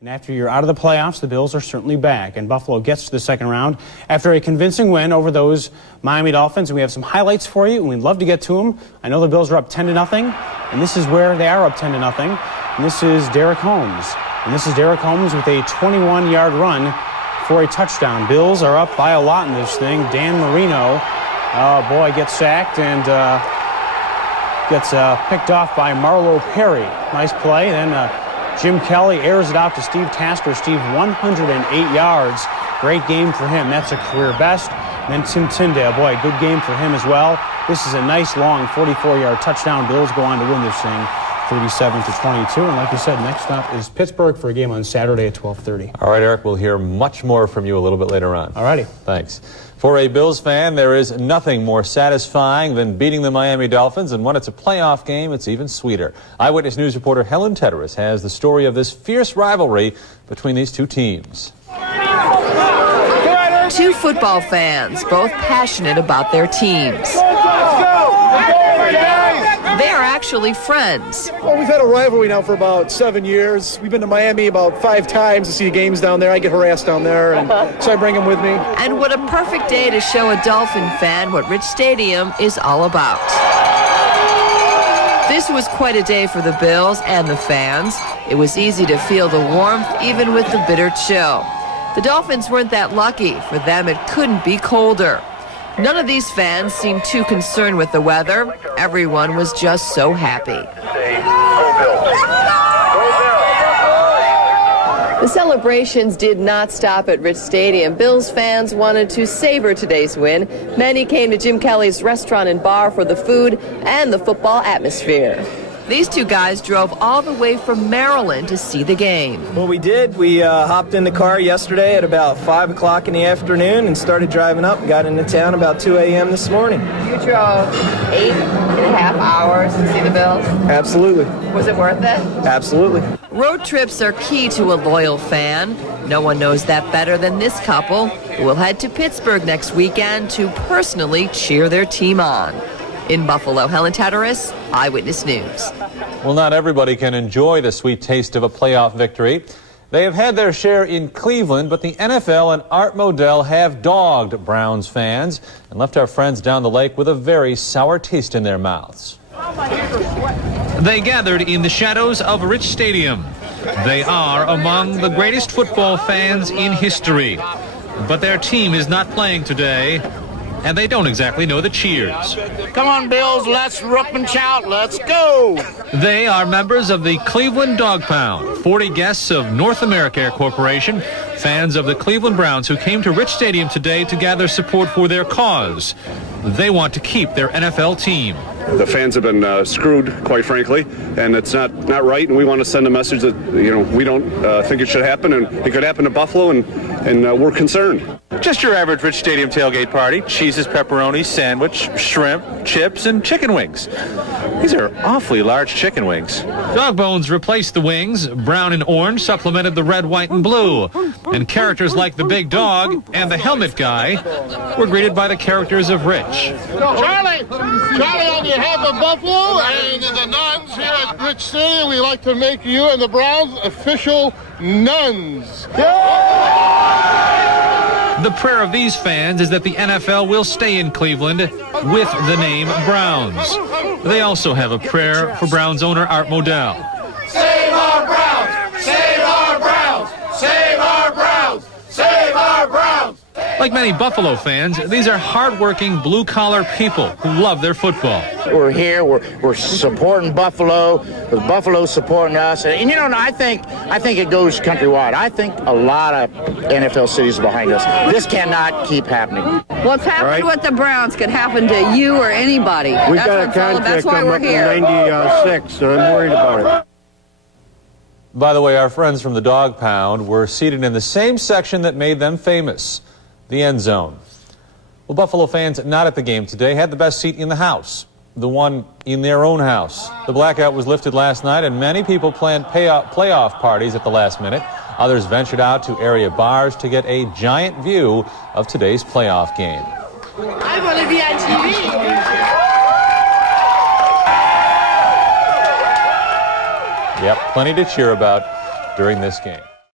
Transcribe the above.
And after you're out of the playoffs, the Bills are certainly back, and Buffalo gets to the second round after a convincing win over those Miami Dolphins. And we have some highlights for you, and we'd love to get to them. I know the Bills are up 10-0, and this is where they are up 10-0. And this is Derrick Holmes. And this is Derrick Holmes with a 21-yard run for a touchdown. Bills are up by a lot in this thing. Dan Marino, gets sacked and gets picked off by Marlo Perry. Nice play. Then Jim Kelly airs it out to Steve Tasker. Steve, 108 yards. Great game for him. That's a career best. And then Tim Tyndale, good game for him as well. This is a nice long 44-yard touchdown. Bills go on to win this thing 37-22. And like you said, next up is Pittsburgh for a game on Saturday at 12:30. All right, Eric, we'll hear much more from you a little bit later on. All righty. Thanks. For a Bills fan, there is nothing more satisfying than beating the Miami Dolphins, and when it's a playoff game, it's even sweeter. Eyewitness News reporter Helen Tedderus has the story of this fierce rivalry between these two teams. Two football fans, both passionate about their teams. They are actually friends. Well, we've had a rivalry now for about 7 years. We've been to Miami about 5 times to see games down there. I get harassed down there, and so I bring them with me. And what a perfect day to show a Dolphin fan what Rich Stadium is all about. This was quite a day for the Bills and the fans. It was easy to feel the warmth, even with the bitter chill. The Dolphins weren't that lucky. For them, it couldn't be colder. None of these fans seemed too concerned with the weather. Everyone was just so happy. The celebrations did not stop at Rich Stadium. Bills fans wanted to savor today's win. Many came to Jim Kelly's restaurant and bar for the food and the football atmosphere. These two guys drove all the way from Maryland to see the game. Well, we did. We hopped in the car yesterday at about 5 o'clock in the afternoon and started driving up. Got into town about 2 a.m. this morning. You drove 8.5 hours to see the Bills? Absolutely. Was it worth it? Absolutely. Road trips are key to a loyal fan. No one knows that better than this couple, who will head to Pittsburgh next weekend to personally cheer their team on. In Buffalo, Helen Tedderus, Eyewitness News. Well, not everybody can enjoy the sweet taste of a playoff victory. They have had their share in Cleveland, but the NFL and Art Modell have dogged Browns fans and left our friends down the lake with a very sour taste in their mouths. They gathered in the shadows of Rich Stadium. They are among the greatest football fans in history. But their team is not playing today, and they don't exactly know the cheers. Come on, Bills, let's roop and shout, let's go! They are members of the Cleveland Dog Pound, 40 guests of North America Air Corporation, fans of the Cleveland Browns who came to Rich Stadium today to gather support for their cause. They want to keep their NFL team. The fans have been screwed, quite frankly, and it's not right, and we want to send a message that, we don't think it should happen, and it could happen to Buffalo, and we're concerned. Just your average Rich Stadium tailgate party. Cheeses, pepperoni, sandwich, shrimp, chips, and chicken wings. These are awfully large chicken wings. Dog bones replaced the wings. Brown and orange supplemented the red, white, and blue. And characters like the big dog and the helmet guy were greeted by the characters of Rich. Charlie, on behalf of Buffalo and the nuns here at Rich Stadium, we'd like to make you and the Browns official nuns. The prayer of these fans is that the NFL will stay in Cleveland with the name Browns. They also have a prayer for Browns owner Art Modell. Save our Browns! Save our Browns! Save our Browns! Save our Browns! Like many Buffalo fans, these are hardworking, blue-collar people who love their football. We're here. We're supporting Buffalo. With Buffalo supporting us, and I think it goes countrywide. I think a lot of NFL cities are behind us. This cannot keep happening. What's happened with the Browns could happen to you or anybody. We've got a contract coming up in 96, so I'm worried about it. By the way, our friends from the Dog Pound were seated in the same section that made them famous, the end zone. Well, Buffalo fans not at the game today had the best seat in the house, the one in their own house. The blackout was lifted last night, and many people planned playoff parties at the last minute. Others ventured out to area bars to get a giant view of today's playoff game. I want to be on TV. Yep, plenty to cheer about during this game.